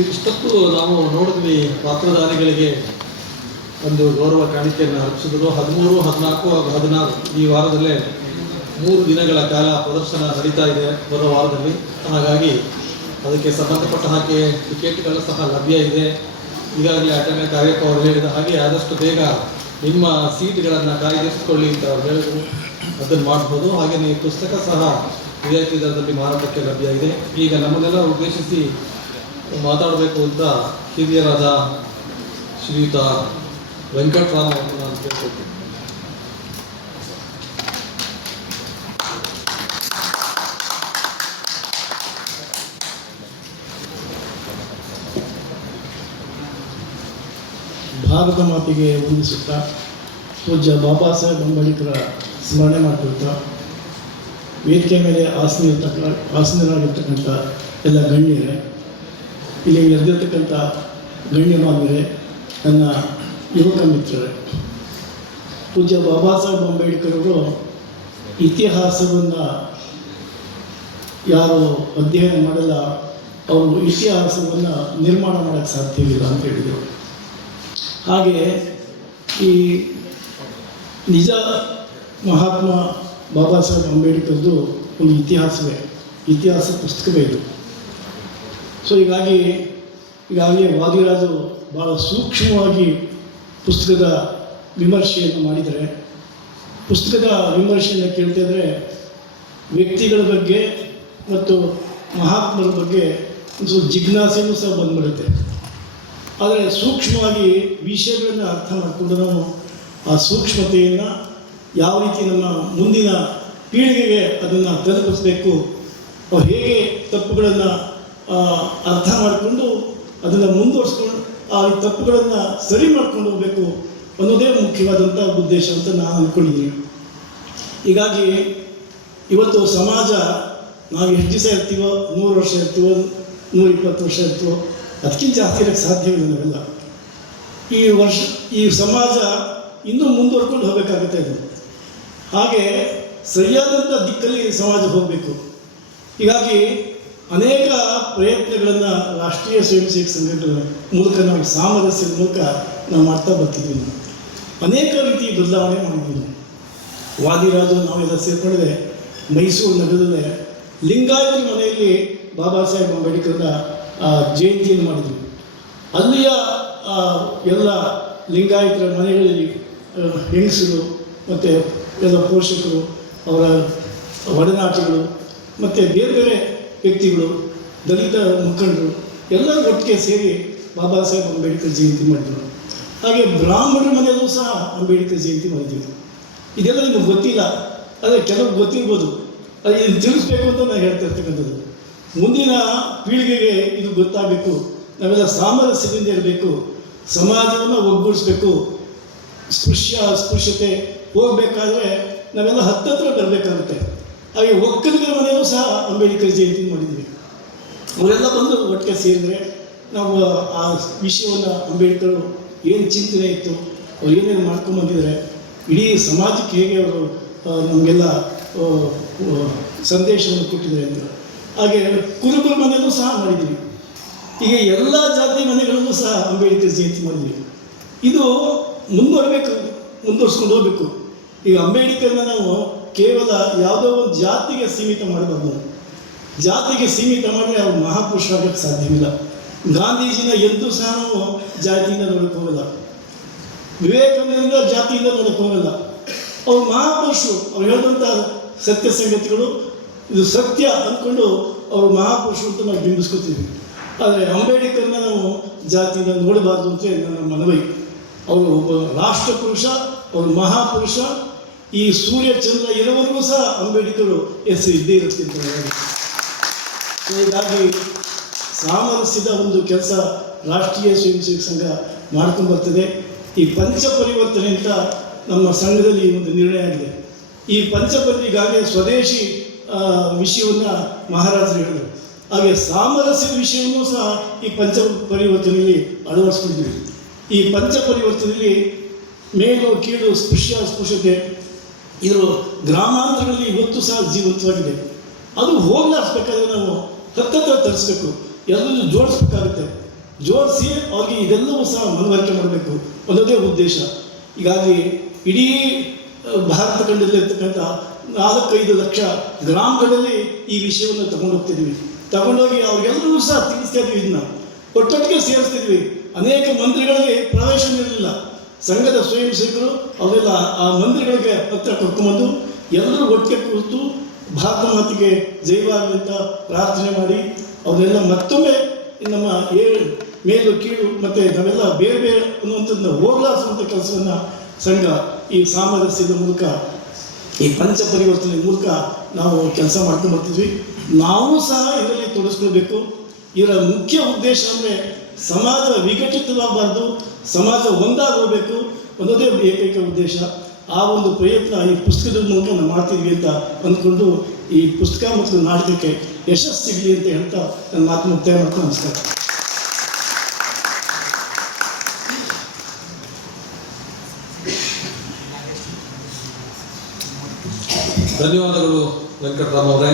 ಇಷ್ಟೊತ್ತು ನಾವು ನೋಡಿದ್ವಿ ಪಾತ್ರಧಾರಿಗಳಿಗೆ ಒಂದು ಗೌರವ ಕಾಣಿಕೆಯನ್ನು ಅರ್ಪಿಸಿದ್ರು. 13, 14 ಹಾಗೂ 16 ಈ ವಾರದಲ್ಲೇ 3 ದಿನಗಳ ಕಾಲ ಪ್ರದರ್ಶನ ನಡೀತಾ ಇದೆ ಬರೋ ವಾರದಲ್ಲಿ. ಹಾಗಾಗಿ ಅದಕ್ಕೆ ಸಂಬಂಧಪಟ್ಟ ಹಾಗೆ ಟಿಕೆಟ್ಗಳು ಸಹ ಲಭ್ಯ ಇದೆ. ಈಗಾಗಲೇ ಅಟೆಂಡ್ ಕಾರ್ಯಕ್ಕೆ ಅವರು ಹೇಳಿದ ಹಾಗೆ ಆದಷ್ಟು ಬೇಗ ನಿಮ್ಮ ಸೀಟ್ಗಳನ್ನು ಕಾಯ್ದಿರಿಸಿಕೊಳ್ಳಿ ಅಂತ ಅವ್ರು ಹೇಳಿದ್ರು. ಅದನ್ನು ಮಾಡ್ಬೋದು. ಹಾಗೆಯೇ ಈ ಪುಸ್ತಕ ಸಹ ರಿಯಾಯಿತಿ ದರದಲ್ಲಿ ಮಾರಾಟಕ್ಕೆ ಲಭ್ಯ ಇದೆ. ಈಗ ನಮ್ಮನ್ನೆಲ್ಲ ಉದ್ದೇಶಿಸಿ ಮಾತಾಡಬೇಕು ಅಂತ ಹಿರಿಯರಾದ ಶ್ರೀಯುತ ವೆಂಕಟರಾಮ ಅವರನ್ನು ನಾನು ಕೇಳ್ಕೊಳ್ತೀನಿ. ಭಾರತ ಮಾತೆಗೆ ವಂದಿಸುತ್ತಾ ಪೂಜ್ಯ ಬಾಬಾ ಸಾಹೇಬ್ ಅಂಬೇಡ್ಕರ್ ಸ್ಮರಣೆ ಮಾಡಿಕೊಳ್ತಾ ವೇದಿಕೆ ಮೇಲೆ ಆಸೀನರಾಗಿರ್ತಕ್ಕಂಥ ಎಲ್ಲ ಗಣ್ಯರೇ, ಇಲ್ಲಿ ನೆರೆದಿರ್ತಕ್ಕಂಥ ಗಣ್ಯಮಾನ್ಯರೇ, ನನ್ನ ಯುವಕ ಮಿತ್ರರೇ, ಪೂಜ್ಯ ಬಾಬಾ ಸಾಹೇಬ್ ಅಂಬೇಡ್ಕರ್ ಅವರು ಇತಿಹಾಸವನ್ನು ಯಾರು ಅಧ್ಯಯನ ಮಾಡಲ್ಲ ಅವರು ಇತಿಹಾಸವನ್ನು ನಿರ್ಮಾಣ ಮಾಡೋಕ್ಕೆ ಸಾಧ್ಯವಿಲ್ಲ ಅಂತ ಹೇಳಿದರು. ಹಾಗೆ ಈ ನಿಜ ಮಹಾತ್ಮ ಬಾಬಾ ಸಾಹೇಬ್ ಅಂಬೇಡ್ಕರ್ದು ಒಂದು ಇತಿಹಾಸ ಪುಸ್ತಕವೇ ಇದು. ಸೊ ಈಗಾಗಲೇ ವಾದಿರಾಜು ಭಾಳ ಸೂಕ್ಷ್ಮವಾಗಿ ಪುಸ್ತಕದ ವಿಮರ್ಶೆಯನ್ನು ಮಾಡಿದರೆ, ಪುಸ್ತಕದ ವಿಮರ್ಶೆಯನ್ನು ಕೇಳ್ತಿದ್ರೆ ವ್ಯಕ್ತಿಗಳ ಬಗ್ಗೆ ಮತ್ತು ಮಹಾತ್ಮರ ಬಗ್ಗೆ ಒಂದು ಜಿಜ್ಞಾಸೆಯೂ ಸಹ ಬಂದ್ಬಿಡುತ್ತೆ. ಆದರೆ ಸೂಕ್ಷ್ಮವಾಗಿ ವಿಷಯಗಳನ್ನು ಅರ್ಥ ಮಾಡಿಕೊಂಡು ನಾವು ಆ ಸೂಕ್ಷ್ಮತೆಯನ್ನು ಯಾವ ರೀತಿ ನಮ್ಮ ಮುಂದಿನ ಪೀಳಿಗೆಗೆ ಅದನ್ನು ತಲುಪಿಸಬೇಕು, ಹೇಗೆ ತಪ್ಪುಗಳನ್ನು ಅರ್ಥ ಮಾಡಿಕೊಂಡು ಅದನ್ನು ಮುಂದುವರಿಸ್ಕೊಂಡು ಆ ತಪ್ಪುಗಳನ್ನು ಸರಿ ಮಾಡ್ಕೊಂಡು ಹೋಗಬೇಕು ಅನ್ನೋದೇ ಮುಖ್ಯವಾದಂಥ ಉದ್ದೇಶ ಅಂತ ನಾನು ಅಂದ್ಕೊಂಡಿದ್ದೀನಿ. ಹೀಗಾಗಿ ಇವತ್ತು ಸಮಾಜ ನಾವು ಎಷ್ಟು ದಿವಸ ಇರ್ತೀವೋ, 100 ವರ್ಷ ಇರ್ತೀವೋ, 120 ವರ್ಷ ಇರ್ತೀವೋ, ಅದಕ್ಕಿಂತ ಜಾಸ್ತಿ ಇರೋಕ್ಕೆ ಸಾಧ್ಯವಿಲ್ಲ. ನಾವೆಲ್ಲ ಈ ಸಮಾಜ ಇನ್ನೂ ಮುಂದುವರ್ಕೊಂಡು ಹೋಗಬೇಕಾಗುತ್ತೆ. ಇದು ಹಾಗೆ ಸರಿಯಾದಂಥ ದಿಕ್ಕಲ್ಲಿ ಸಮಾಜ ಹೋಗಬೇಕು. ಹೀಗಾಗಿ ಅನೇಕ ಪ್ರಯತ್ನಗಳನ್ನು ರಾಷ್ಟ್ರೀಯ ಸ್ವಯಂ ಸೇವಕ ಸಂಘಟನೆ ಮೂಲಕ ನಾವು ಸಾಮರಸ್ಯದ ಮೂಲಕ ನಾವು ಮಾಡ್ತಾ ಬರ್ತಿದ್ವಿ. ನಾವು ಅನೇಕ ರೀತಿ ಬದಲಾವಣೆ ಮಾಡಿದ್ವಿ. ವಾದಿರಾಜು ನಾವೆಲ್ಲ ಸೇರಿಕೊಂಡಿದೆ ಮೈಸೂರು ನಗರದಲ್ಲೇ ಲಿಂಗಾಯತರ ಮನೆಯಲ್ಲಿ ಬಾಬಾ ಸಾಹೇಬ್ ಅಂಬೇಡ್ಕರ್ನ ಜಯಂತಿಯನ್ನು ಮಾಡಿದ್ವಿ. ಅಲ್ಲಿಯ ಎಲ್ಲ ಲಿಂಗಾಯತರ ಮನೆಗಳಲ್ಲಿ ಹೆಂಗಸರು ಮತ್ತು ಎಲ್ಲ ಪೋಷಕರು, ಅವರ ಒಡನಾಟಗಳು ಮತ್ತು ಬೇರೆ ಬೇರೆ ವ್ಯಕ್ತಿಗಳು, ದಲಿತ ಮುಖಂಡರು ಎಲ್ಲರೂ ಒಟ್ಟಿಗೆ ಸೇರಿ ಬಾಬಾ ಸಾಹೇಬ್ ಅಂಬೇಡ್ಕರ್ ಜಯಂತಿ ಮಾಡಿದ್ರು. ಹಾಗೆ ಬ್ರಾಹ್ಮಣರ ಮನೆಯಲ್ಲೂ ಸಹ ಅಂಬೇಡ್ಕರ್ ಜಯಂತಿ ಮಾಡಿದ್ವಿ. ಇದೆಲ್ಲ ನಿಮಗೆ ಗೊತ್ತಿಲ್ಲ, ಆದರೆ ಕೆಲವು ಗೊತ್ತಿರ್ಬೋದು. ಅದು ಇದನ್ನು ತಿಳಿಸ್ಬೇಕು ಅಂತ ನಾನು ಹೇಳ್ತಾ ಇರ್ತಕ್ಕಂಥದ್ದು. ಮುಂದಿನ ಪೀಳಿಗೆಗೆ ಇದು ಗೊತ್ತಾಗಬೇಕು. ನಾವೆಲ್ಲ ಸಾಮರಸ್ಯದಿಂದ ಇರಬೇಕು, ಸಮಾಜವನ್ನು ಒಗ್ಗೂಡಿಸ್ಬೇಕು. ಅಸ್ಪೃಶ್ಯತೆ ಹೋಗಬೇಕಾದ್ರೆ ನಾವೆಲ್ಲ ಹತ್ತತ್ರ ಬರಬೇಕಾಗುತ್ತೆ. ಹಾಗೆ ಒಕ್ಕಲಿಗರ ಮನೆಯಲ್ಲೂ ಸಹ ಅಂಬೇಡ್ಕರ್ ಜಯಂತಿ ಮಾಡಿದ್ವಿ. ಅವರೆಲ್ಲ ಬಂದು ಒಟ್ಟಿಗೆ ಸೇರಿದ್ರೆ ನಾವು ಆ ವಿಷಯವನ್ನು ಅಂಬೇಡ್ಕರ್ ಏನು ಚಿಂತನೆ ಇತ್ತು, ಅವ್ರು ಏನೇನು ಮಾಡ್ಕೊಂಬಂದಿದ್ದಾರೆ, ಇಡೀ ಸಮಾಜಕ್ಕೆ ಹೇಗೆ ಅವರು ನಮಗೆಲ್ಲ ಸಂದೇಶವನ್ನು ಕೊಟ್ಟಿದ್ದಾರೆ ಅಂತ. ಹಾಗೆ ಕುರುಬರ ಮನೆಯಲ್ಲೂ ಸಹ ಮಾಡಿದ್ವಿ. ಈಗ ಎಲ್ಲ ಜಾತಿ ಮನೆಗಳಲ್ಲೂ ಸಹ ಅಂಬೇಡ್ಕರ್ ಜಯಂತಿ ಮಾಡಿದ್ವಿ. ಇದು ಮುಂದುವರ್ಸ್ಕೊಂಡು ಹೋಗಬೇಕು. ಈಗ ಅಂಬೇಡ್ಕರ್ನ ನಾವು ಕೇವಲ ಯಾವುದೋ ಒಂದು ಜಾತಿಗೆ ಸೀಮಿತ ಮಾಡಬಾರ್ದು. ಜಾತಿಗೆ ಸೀಮಿತ ಮಾಡಿದ್ರೆ ಅವ್ರು ಮಹಾಪುರುಷರಾಗಕ್ಕೆ ಸಾಧ್ಯವಿಲ್ಲ. ಗಾಂಧೀಜಿನ ಎಂದೂ ಸಹ ನಾವು ಜಾತಿಯಿಂದ ನೋಡಕ್ಕೆ ಹೋಗಲ್ಲ, ವಿವೇಕಾನಂದ ಜಾತಿಯಿಂದ ನೋಡಕ್ಕೆ ಹೋಗಲ್ಲ. ಅವ್ರು ಮಹಾಪುರುಷರು, ಅವ್ರು ಹೇಳಿದಂಥ ಸತ್ಯ ಸಂಗತಿಗಳು ಇದು ಸತ್ಯ ಅಂದ್ಕೊಂಡು ಅವರು ಮಹಾಪುರುಷರು ಅಂತ ನಾವು ಬಿಂಬಿಸ್ಕೊತೀವಿ. ಆದರೆ ಅಂಬೇಡ್ಕರ್ನ ನಾವು ಜಾತಿಯಿಂದ ನೋಡಬಾರ್ದು ಅಂತ ನನ್ನ ಮನವಿ. ಅವರು ಒಬ್ಬ ರಾಷ್ಟ್ರ ಪುರುಷ, ಅವರು ಮಹಾಪುರುಷ. ಈ ಸೂರ್ಯ ಚಂದ್ರ ಇರೋವರೆಗೂ ಸಹ ಅಂಬೇಡ್ಕರ್ ಹೆಸರು ಇದ್ದೇ ಇರುತ್ತೆ ಅಂತ ಹೇಳಿ. ಹೀಗಾಗಿ ಸಾಮರಸ್ಯದ ಒಂದು ಕೆಲಸ ರಾಷ್ಟ್ರೀಯ ಸ್ವಯಂ ಸೇವಕ ಸಂಘ ಮಾಡ್ಕೊಂಡ್ಬರ್ತದೆ. ಈ ಪಂಚಪರಿವರ್ತನೆ ಅಂತ ನಮ್ಮ ಸಂಘದಲ್ಲಿ ಒಂದು ನಿರ್ಣಯ ಆಗಿದೆ. ಈ ಈಗಾಗಲೇ ಸ್ವದೇಶಿ ವಿಷಯವನ್ನು ಮಹಾರಾಜರು ಹೇಳಿದರು. ಹಾಗೆ ಸಾಮರಸ್ಯದ ವಿಷಯವನ್ನು ಸಹ ಈ ಪಂಚಪರಿವರ್ತನೆಯಲ್ಲಿ ಅಳವಡಿಸ್ಕೊಂಡಿದ್ದೀವಿ. ಈ ಪಂಚಪರಿವರ್ತನೆಯಲ್ಲಿ ಮೇಲು ಕೀಳು ಅಸ್ಪೃಶ್ಯತೆ ಇದು ಗ್ರಾಮಾಂತರಗಳಲ್ಲಿ ಇವತ್ತು ಸಹ ಜೀವಂತವಾಗಿದೆ. ಅದು ಹೋಗ್ಲಾಡಿಸ್ಬೇಕಾದ್ರೆ ನಾವು ಹತ್ತತ್ರ ತರಿಸ್ಬೇಕು. ಎಲ್ಲರೂ ಜೋಡಿಸ್ಬೇಕಾಗುತ್ತೆ. ಜೋಡಿಸಿ ಅವ್ರಿಗೆ ಇದೆಲ್ಲವೂ ಸಹ ಮನವರಿಕೆ ಮಾಡಬೇಕು ಅನ್ನೋದೇ ಉದ್ದೇಶ. ಹೀಗಾಗಿ ಇಡೀ ಭಾರತ ಖಂಡದಲ್ಲಿರ್ತಕ್ಕಂಥ 4-5 ಲಕ್ಷ ಗ್ರಾಮಗಳಲ್ಲಿ ಈ ವಿಷಯವನ್ನು ತಗೊಂಡೋಗ್ತಿದ್ವಿ. ತಗೊಂಡೋಗಿ ಅವ್ರಿಗೆಲ್ಲರೂ ಸಹ ತಿಳಿಸ್ತಾ ಇದ್ವಿ. ಇದನ್ನ ಒಟ್ಟೊಟ್ಟಿಗೆ ಸೇರಿಸ್ತಿದ್ವಿ. ಅನೇಕ ಮಂದಿರಗಳಿಗೆ ಪ್ರವೇಶ ಇರಲಿಲ್ಲ. ಸಂಘದ ಸ್ವಯಂ ಸೇವಕರು ಅವೆಲ್ಲ ಆ ಮಂದಿರಗಳಿಗೆ ಪತ್ರ ಕರ್ಕೊಂಬಂದು ಎಲ್ಲರೂ ಒಟ್ಟಿಗೆ ಕೂತು ಭಾರತ ಮಾತಿಗೆ ಜೈವಾಗಲಿ ಅಂತ ಪ್ರಾರ್ಥನೆ ಮಾಡಿ ಅವನ್ನೆಲ್ಲ ಮತ್ತೊಮ್ಮೆ ನಮ್ಮ ಮೇಲು ಕೀಳು ಮತ್ತು ನಾವೆಲ್ಲ ಬೇರೆ ಬೇರೆ ಅನ್ನುವಂಥದ್ದನ್ನ ಹೋಗ್ಲಾಡಿಸುವಂಥ ಕೆಲಸವನ್ನು ಸಂಘ ಈ ಸಾಮರಸ್ಯದ ಮೂಲಕ, ಈ ಪಂಚ ಪರಿವರ್ತನೆ ಮೂಲಕ ನಾವು ಕೆಲಸ ಮಾಡ್ಕೊಂಡು ಬರ್ತಿದ್ವಿ. ನಾವು ಸಹ ಇದರಲ್ಲಿ ತೊಡಗಿಸ್ಕೊಳ್ಬೇಕು. ಇದರ ಮುಖ್ಯ ಉದ್ದೇಶ ಅಂದರೆ ಸಮಾಜ ವಿಘಟಿತವಾಗಬಾರ್ದು, ಸಮಾಜ ಒಂದಾಗಬೇಕು ಅನ್ನೋದೇ ಏಕೈಕ ಉದ್ದೇಶ. ಆ ಒಂದು ಪ್ರಯತ್ನ ಈ ಪುಸ್ತಕದ ಮೂಲಕ ನಾವು ಮಾಡ್ತಿದ್ವಿ ಅಂತ ಅಂದ್ಕೊಂಡು ಈ ಪುಸ್ತಕ ಮತ್ತು ನಾಟಕಕ್ಕೆ ಯಶಸ್ಸು ಸಿಗಲಿ ಅಂತ ಹೇಳ್ತಾ ನನ್ನ ಮಾತು ಮುಕ್ತಾಯ ಮಾಡ್ತಾ ನಮಸ್ಕಾರ. ಧನ್ಯವಾದಗಳು ವೆಂಕಟರಾಮ್ ಅವರೇ.